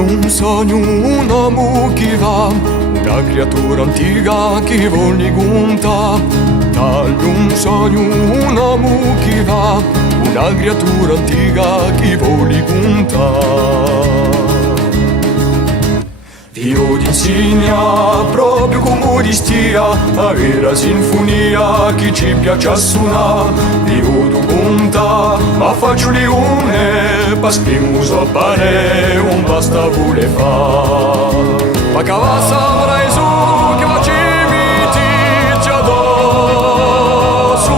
un sogno, un uomo che va, una creatura antica che vuole conta. Taglio un sogno, un uomo che va, una creatura antica che vuole conta. Dio ti insegna proprio come ti stia, la vera sinfonia che ci piace suonare. Dio tu conta, ma faccio leone, paspiamo soppare, un basta vuole fare. Ma cavassa avrai su, che facemi ti già addosso,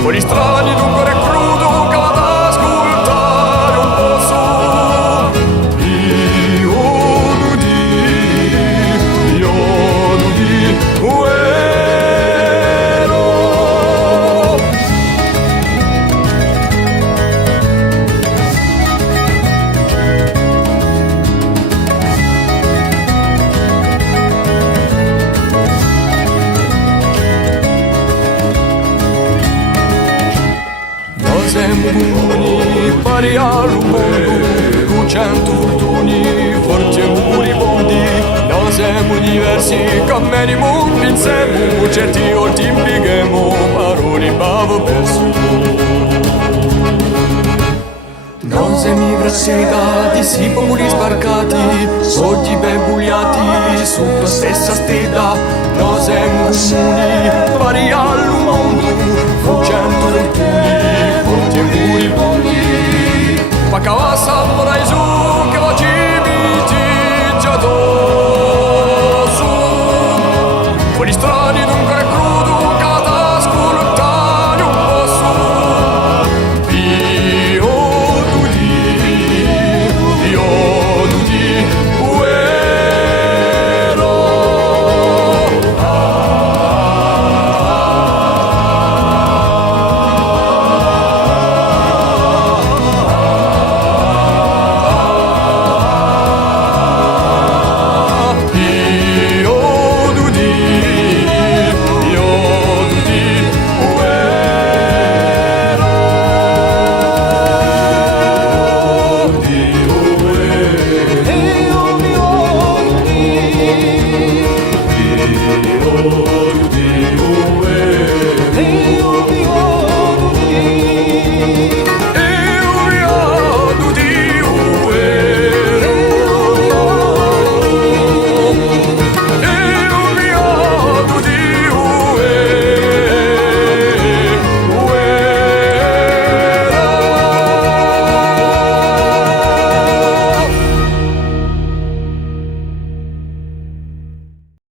fuori strani d'un cuore crudo, che vado ad ascoltare un posso. Siamo comuni, pari al mondo, con 100 fortuni, forti e moribondi. Noi siamo diversi, camminiamo insieme, certi volti impieghiamo parole bavo perso. Noi siamo graziati, si popoli sbarcati, soggi ben bugliati, sotto stessa stella. Noi siamo comuni, pari al mondo, con 100 fortuni, forti e moribondi. Ma cavassa avrai su, che facemi ti già addosso, fuori strani d'un cuore